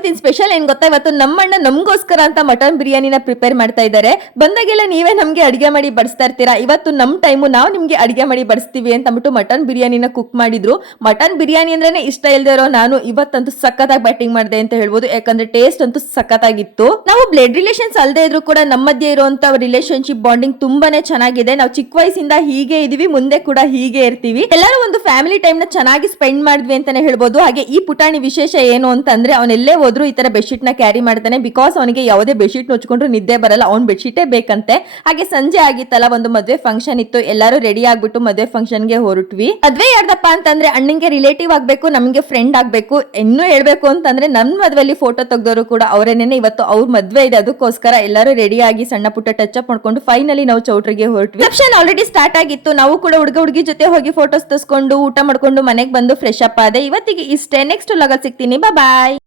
ಇವತ್ತಿನ ಸ್ಪೆಷಲ್ ಏನ್ ಗೊತ್ತಾ, ಇವತ್ತು ನಮ್ಮಣ್ಣ ನಮಗೋಸ್ಕರ ಅಂತ ಮಟನ್ ಬಿರಿಯಾನಿನ ಪ್ರಿಪೇರ್ ಮಾಡ್ತಾ ಇದ್ದಾರೆ. ಬಂದಾಗೆಲ್ಲ ನೀವೇ ನಮ್ಗೆ ಅಡಿಗೆ ಮಾಡಿ ಬಡಿಸ್ತಾ ಇರ್ತೀರಾ, ಇವತ್ತು ನಮ್ ಟೈಮು ನಾವು ನಿಮ್ಗೆ ಅಡಿಗೆ ಮಾಡಿ ಬಡಿಸ್ತೀವಿ ಅಂತ ಅಂದ್ಬಿಟ್ಟು ಮಟನ್ ಬಿರಿಯಾನಿನ ಕುಕ್ ಮಾಡಿದ್ರು. ಮಟನ್ ಬಿರಿಯಾನಿ ಅಂದ್ರೆ ಇಷ್ಟ ಇಲ್ದೇ ಇರೋ ನಾನು ಇವತ್ತಂತೂ ಸಖತ್ತಾಗಿ ಬ್ಯಾಟಿಂಗ್ ಮಾಡಿದೆ ಅಂತ ಹೇಳ್ಬೋದು, ಯಾಕಂದ್ರೆ ಟೇಸ್ಟ್ ಅಂತೂ ಸಖತ್ತಾಗಿತ್ತು. ನಾವು ಬ್ಲಡ್ ರಿಲೇಷನ್ಸ್ ಅಲ್ಲದೆ ಇದ್ರು ಕೂಡ ನಮ್ಮ ಮಧ್ಯೆ ಇರುವಂತ ರಿಲೇಶನ್ಶಿಪ್ ಬಾಂಡಿಂಗ್ ತುಂಬಾನೇ ಚೆನ್ನಾಗಿದೆ. ನಾವು ಚಿಕ್ಕ ವಯಸ್ಸಿಂದ ಹೀಗೆ ಇದೀವಿ, ಮುಂದೆ ಕೂಡ ಹೀಗೆ ಇರ್ತೀವಿ. ಎಲ್ಲರೂ ಒಂದು ಫ್ಯಾಮಿಲಿ ಟೈಮ್ ನ ಚೆನ್ನಾಗಿ ಸ್ಪೆಂಡ್ ಮಾಡಿದ್ವಿ ಅಂತಾನೆ ಹೇಳ್ಬೋದು. ಹಾಗೆ ಈ ಪುಟಾಣಿ ವಿಶೇಷ ಏನು ಅಂತಂದ್ರೆ, ಅವನೆಲ್ಲೇ ಹೋದ್ರು ಈ ತರ ಬೆಡ್ಶೀಟ್ ನ ಕ್ಯಾರಿ ಮಾಡ್ತಾನೆ. ಬಿಕಾಸ್ ಅವನಿಗೆ ಯಾವುದೇ ಬೆಡ್ಶೀಟ್ ನೋಚ್ಕೊಂಡ್ರು ನಿದ್ದೆ ಬರಲ್ಲ, ಅವ್ನ್ ಬೆಡ್ಶೀಟೇ ಬೇಕಂತೆ. ಹಾಗೆ ಸಂಜೆ ಆಗಿತ್ತಲ್ಲ, ಒಂದು ಮದ್ವೆ ಫಂಕ್ಷನ್ ಇತ್ತು, ಎಲ್ಲರೂ ರೆಡಿ ಆಗ್ಬಿಟ್ಟು ಮದ್ವೆ ಫಂಕ್ಷನ್ ಗೆ ಹೊರಟ್ವಿ. ಮದ್ವೆ ಯಾರ್ದಪ್ಪ ಅಂತಂದ್ರೆ ಅಣ್ಣಂಗೆ ರಿಲೇಟಿವ್ ಆಗ್ಬೇಕು, ನಮ್ಗೆ ಫ್ರೆಂಡ್ ಆಗ್ಬೇಕು. ಇನ್ನೂ ಹೇಳ್ಬೇಕು ಅಂತಂದ್ರೆ ನನ್ ಮದ್ವೆಲಿ ಫೋಟೋ ತೆಗ್ದವರು ಕೂಡ ಅವರೇನೇನೆ. ಇವತ್ತು ಅವ್ರ ಮದ್ವೆ ಇದೆ, ಅದಕ್ಕೋಸ್ಕರ ಎಲ್ಲರೂ ರೆಡಿ ಆಗಿ ಸಣ್ಣ ಪುಟ್ಟ ಟಚ್ ಅಪ್ ಮಾಡ್ಕೊಂಡು ಫೈನಲಿ ನಾವು ಚೌಟ್ರಿಗೆ ಹೊರಟ್ವಿ. ರಿಸೆಪ್ಷನ್ ಆಲ್ರೆಡಿ ಸ್ಟಾರ್ಟ್ ಆಗಿತ್ತು. ನಾವು ಕೂಡ ಹುಡುಗಿ ಜೊತೆ ಹೋಗಿ ಫೋಟೋಸ್ ತಸ್ಕೊಂಡು ಊಟ ಮಾಡ್ಕೊಂಡು ಮನೆಗೆ ಬಂದು ಫ್ರೆಶ್ ಅಪ್ ಆದೆ. ಇವತ್ತಿಗೆ ಇಷ್ಟೇ. ನೆಕ್ಸ್ಟ್ ವ್ಲಾಗ್ ಅಲ್ಲಿ ಸಿಗ್ತೀನಿ. ಬಾಯ್.